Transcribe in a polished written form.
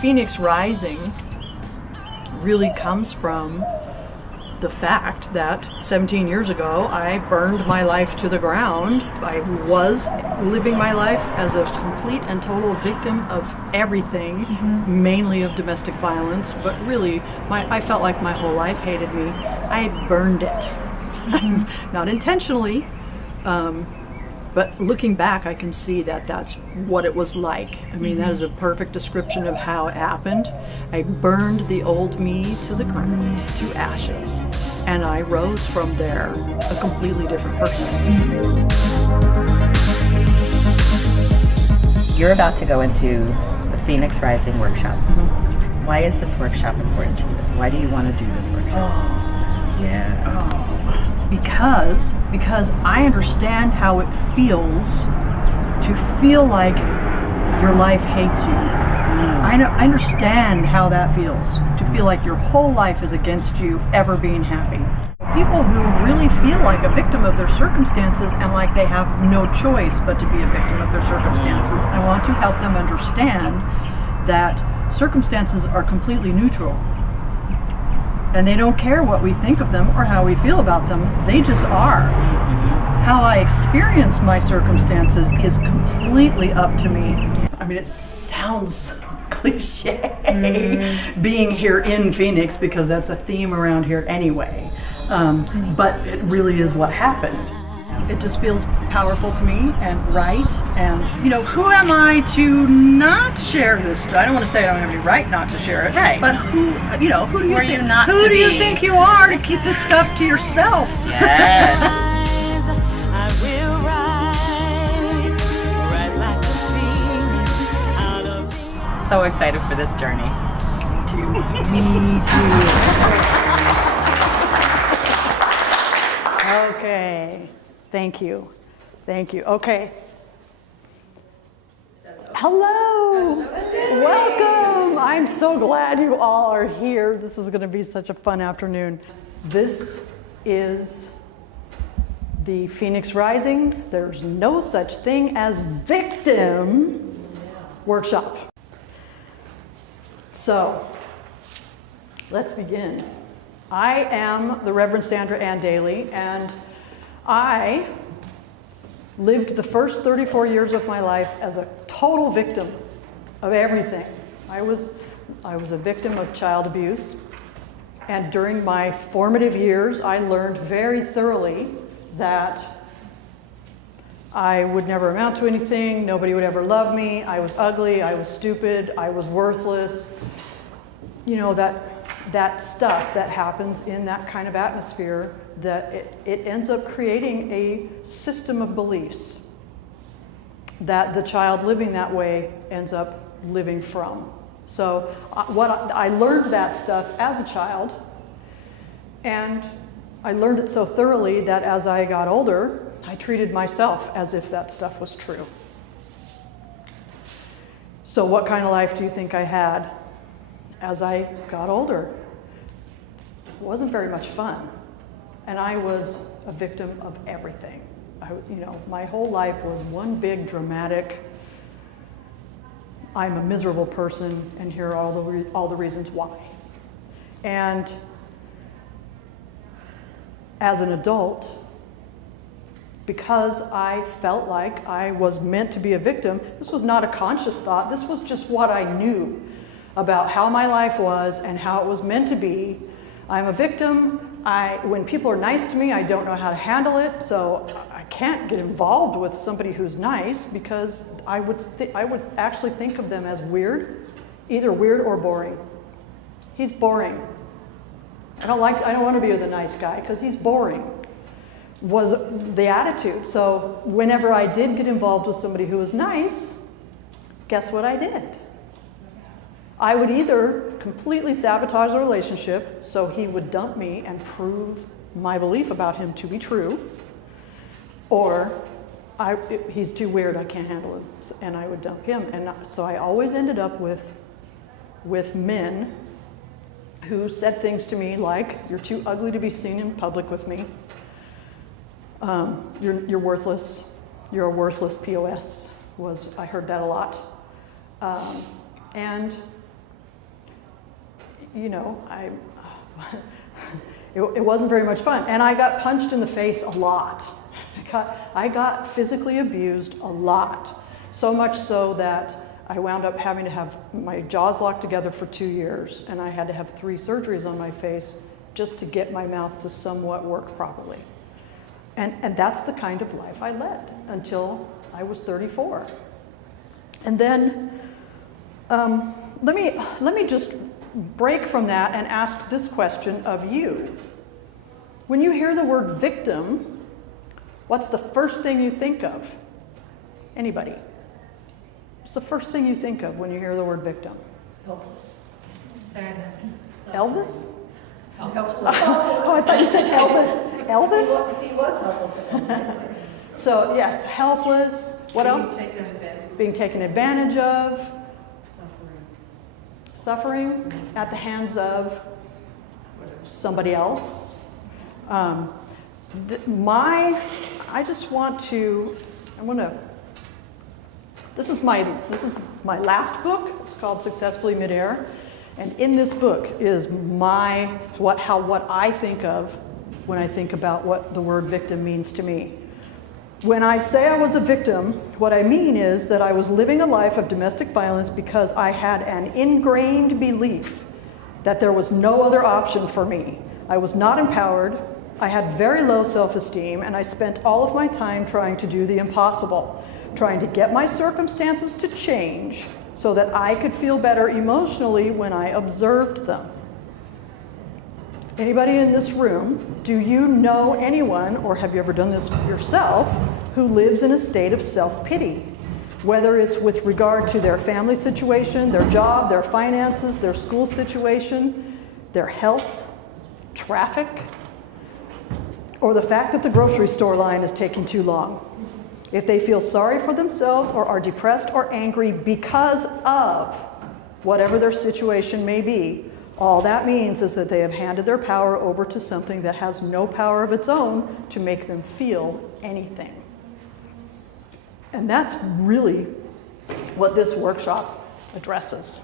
Phoenix Rising really comes from the fact that 17 years ago I burned my life to the ground. I was living my life as a complete and total victim of everything, mainly of domestic violence, but really I felt like my whole life hated me. I had burned it. Not intentionally, but looking back I can see that that's what it was like. I mean, that is a perfect description of how it happened. I burned the old me to the ground, to ashes, and I rose from there a completely different person. You're about to go into the Phoenix Rising workshop. Why is this workshop important to you? Why do you want to do this workshop? Because I understand how it feels to feel like your life hates you. I understand how that feels, to feel like your whole life is against you ever being happy. People who really feel like a victim of their circumstances and like they have no choice but to be a victim of their circumstances, I want to help them understand that circumstances are completely neutral. And they don't care what we think of them or how we feel about them. They just are. How I experience my circumstances is completely up to me. I mean, it sounds cliche being here in Phoenix because that's a theme around here anyway. But it really is what happened. It just feels powerful to me and right. And, who am I to not share this stuff? I don't want to say I don't have any right not to share it. Right. But who do you think you are to keep this stuff to yourself? Yes. So excited for this journey. Me too. Okay. Thank you. Okay. Hello. Welcome. I'm so glad you all are here. This is going to be such a fun afternoon. This is the Phoenix Rising. There's no such thing as victim workshop. So, let's begin. I am the Reverend Sandra Anne Daly, and I lived the first 34 years of my life as a total victim of everything. I was a victim of child abuse, and during my formative years, I learned very thoroughly that I would never amount to anything, nobody would ever love me, I was ugly, I was stupid, I was worthless. That stuff that happens in that kind of atmosphere, that it ends up creating a system of beliefs that the child living that way ends up living from. So I learned that stuff as a child, and I learned it so thoroughly that as I got older, I treated myself as if that stuff was true. So what kind of life do you think I had as I got older? It wasn't very much fun. And I was a victim of everything. My whole life was one big dramatic, I'm a miserable person, and here are all the reasons why. And as an adult, because I felt like I was meant to be a victim, this was not a conscious thought, this was just what I knew about how my life was and how it was meant to be. I'm a victim. When people are nice to me, I don't know how to handle it, so I can't get involved with somebody who's nice because I would actually think of them as weird, either weird or boring. He's boring. I don't want to be with a nice guy because he's boring, was the attitude. So whenever I did get involved with somebody who was nice, guess what I did? I would either completely sabotage the relationship so he would dump me and prove my belief about him to be true, or he's too weird, I can't handle him, and I would dump him. And so I always ended up with men who said things to me like, "You're too ugly to be seen in public with me. You're worthless. You're a worthless POS." I heard that a lot. And you know, it wasn't very much fun. And I got punched in the face a lot. I got physically abused a lot. So much so that I wound up having to have my jaws locked together for 2 years, and I had to have 3 surgeries on my face just to get my mouth to somewhat work properly. And that's the kind of life I led until I was 34. And then let me just break from that and ask this question of you. When you hear the word victim, what's the first thing you think of? Anybody? What's the first thing you think of when you hear the word victim? Helpless. Sadness. Elvis? Helpless. Oh, I thought you said Elvis. Elvis? He was helpless. So yes, helpless. What else? Being taken advantage of. Suffering at the hands of somebody else. This is my last book. It's called Successfully Midair, and in this book is what I think of when I think about what the word victim means to me. When I say I was a victim, what I mean is that I was living a life of domestic violence because I had an ingrained belief that there was no other option for me. I was not empowered, I had very low self-esteem, and I spent all of my time trying to do the impossible, trying to get my circumstances to change so that I could feel better emotionally when I observed them. Anybody in this room, do you know anyone, or have you ever done this yourself, who lives in a state of self-pity? Whether it's with regard to their family situation, their job, their finances, their school situation, their health, traffic, or the fact that the grocery store line is taking too long. If they feel sorry for themselves or are depressed or angry because of whatever their situation may be, all that means is that they have handed their power over to something that has no power of its own to make them feel anything. And that's really what this workshop addresses.